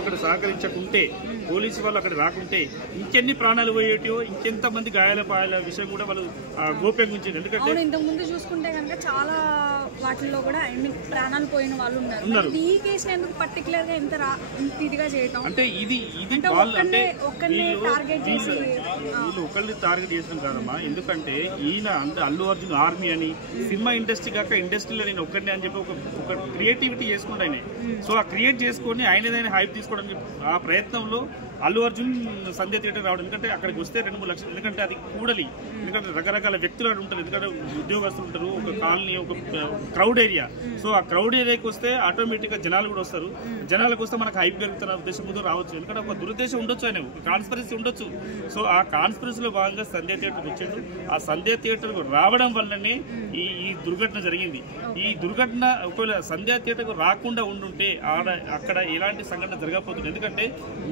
అక్కడ సహకరించకుంటే పోలీసు వాళ్ళు అక్కడ రాకుంటే ఇంకెన్ని ప్రాణాలు పోయేటో ఇంకెంత మంది గాయాల విషయం కూడా వాళ్ళు గోప్యంగా ఉంచింది. ఎందుకంటే ఇంతకు ముందు చూసుకుంటే కనుక చాలా వాటిల్లో కూడా ప్రాణాలు పోయిన వాళ్ళు ఉన్నారు. ఈ కేసు ఎందుకు పర్టికులర్ గా ఇంత ఇదిగా చేయటం అంటే ఇది వాళ్ళు అంటే వీళ్ళు ఒకళ్ళని టార్గెట్ చేసిన కాదమ్మా. ఎందుకంటే ఈయన అంటే అల్లు అర్జున్ ఆర్మీ అని సినిమా ఇండస్ట్రీ కాక ఇండస్ట్రీలో నేను ఒక్కడిని అని చెప్పి ఒక క్రియేటివిటీ చేసుకుంటే ఆయన సో ఆ క్రియేట్ చేసుకొని ఆయనదైనా హైప్ తీసుకోవడానికి ఆ ప్రయత్నంలో అల్లు అర్జున్ సంధ్య థియేటర్ రావడం. ఎందుకంటే అక్కడికి వస్తే 2-3 లక్షలు, ఎందుకంటే అది కూడలి, ఎందుకంటే రకరకాల వ్యక్తులు ఉంటారు, ఎందుకంటే ఉద్యోగస్తులు ఉంటారు, ఒక కాలనీ, ఒక క్రౌడ్ ఏరియా. సో ఆ క్రౌడ్ ఏరియాకి వస్తే ఆటోమేటిక్గా జనాలు కూడా వస్తారు. జనాలకు వస్తే మనకు హైప్ పెరుగుతున్న ఉద్దేశం ముందు రావచ్చు. ఎందుకంటే ఒక దురుద్దేశం ఉండొచ్చు, ఆయన ఒక కాన్స్పిరసీ ఉండొచ్చు. సో ఆ కాన్స్పిరసీలో భాగంగా సంధ్య థియేటర్కి వచ్చాడు. ఆ సంధ్య థియేటర్కు రావడం వల్లనే ఈ దుర్ఘటన జరిగింది. ఈ దుర్ఘటన ఒకవేళ సంధ్య థియేటర్కు రాకుండా ఉండుంటే అక్కడ ఎలాంటి సంఘటన జరగకపోతుంది. ఎందుకంటే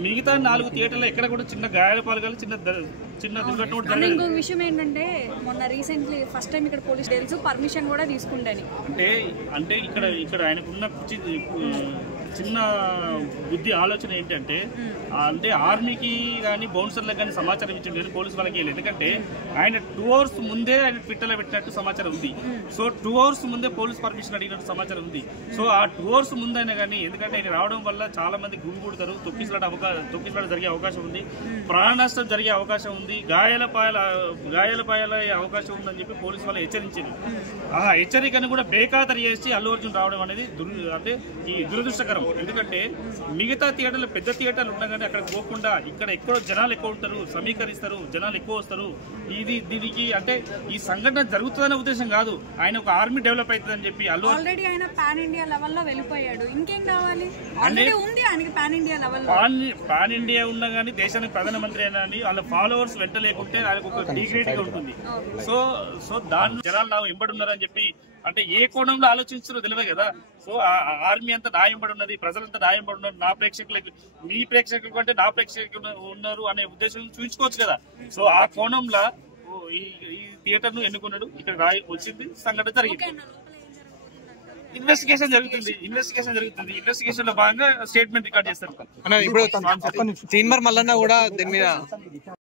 మిగతా 4 థియేటర్లో ఎక్కడ కూడా చిన్న గాయాల పాల్గాలి, చిన్న దుర్ఘటన కూడా జరగదు. ఇంకో విషయం ఏంటంటే మొన్న రీసెంట్లీ ఫస్ట్ టైం ఇక్కడ పోలీస్ తెలుసు పర్మిషన్ కూడా తీసుకుంటాను. అంటే ఇక్కడ ఆయనకున్న చిన్న బుద్ధి ఆలోచన ఏంటంటే అంటే ఆర్మీకి కానీ బౌన్సర్లకు కానీ సమాచారం ఇచ్చింది, పోలీసు వాళ్ళకి వెళ్ళి. ఎందుకంటే ఆయన 2 hours ముందే ఆయన ట్విట్టర్లో పెట్టినట్టు సమాచారం ఉంది. సో 2 hours ముందే పోలీస్ పర్మిషన్ అడిగినట్టు సమాచారం ఉంది. సో ఆ 2 hours ముందైనా కానీ, ఎందుకంటే ఆయన రావడం వల్ల చాలా మంది గుమిగూడతారు, తొక్కిసలాట జరిగే అవకాశం ఉంది, ప్రాణ నష్టం జరిగే అవకాశం ఉంది, గాయాల పాయాల అవకాశం ఉందని చెప్పి పోలీసు వాళ్ళు హెచ్చరించారు. ఆ హెచ్చరికను కూడా బేఖాతరు చేసి అల్లు అర్జున్ రావడం అనేది అంటే ఈ దురదృష్టకరం. ఎందుకంటే మిగతా థియేటర్లు, పెద్ద థియేటర్లు ఉన్నా కానీ అక్కడ పోకుండా ఇక్కడ ఎక్కడో జనాలు ఎక్కువ ఉంటారు, సమీకరిస్తారు, జనాలు ఎక్కువ వస్తారు. దీనికి అంటే ఈ సంఘటన జరుగుతుందనే ఉద్దేశం కాదు, ఆయన ఒక ఆర్మీ డెవలప్ అవుతుందని చెప్పి ఆల్రెడీ ఆయన పాన్ ఇండియా లెవెల్లో వెళ్ళిపోయాడు. ఇంకేం కావాలి? ఆల్రెడీ ఉంది ఆయనకి pan India level. Pan India ఉన్నా కానీ దేశానికి ప్రధానమంత్రి అయినా అని వాళ్ళ ఫాలోవర్స్ వెంట లేకుంటే ఆయనకు ఒక డిగ్రేడ్ గా ఉంటుంది. సో దాని జనాలు నా వెంబడి ఉన్నారని చెప్పి అంటే ఏ కోణంలో ఆలోచించారో తెలియదు కదా. సో ఆర్మీ అంతా నా వెంబడి ఉన్నది, ప్రజలంతా నా వెంబడి ఉన్నారు, నా ప్రేక్షకులకి మీ ప్రేక్షకుల కంటే నా ప్రేక్షకులు ఉన్నారు అనే ఉద్దేశం చూపించుకోవచ్చు కదా. సో ఆ కోణంలో ఈ థియేటర్ ను ఎన్నుకున్నాడు, ఇక్కడ వచ్చింది, సంఘటన జరిగింది. ఇన్వెస్టిగేషన్ జరుగుతుంది. ఇన్వెస్టిగేషన్ లో భాగంగా స్టేట్మెంట్ రికార్డ్ చేస్తారు. ఇప్పుడు మల్లన్న కూడా దీని మీద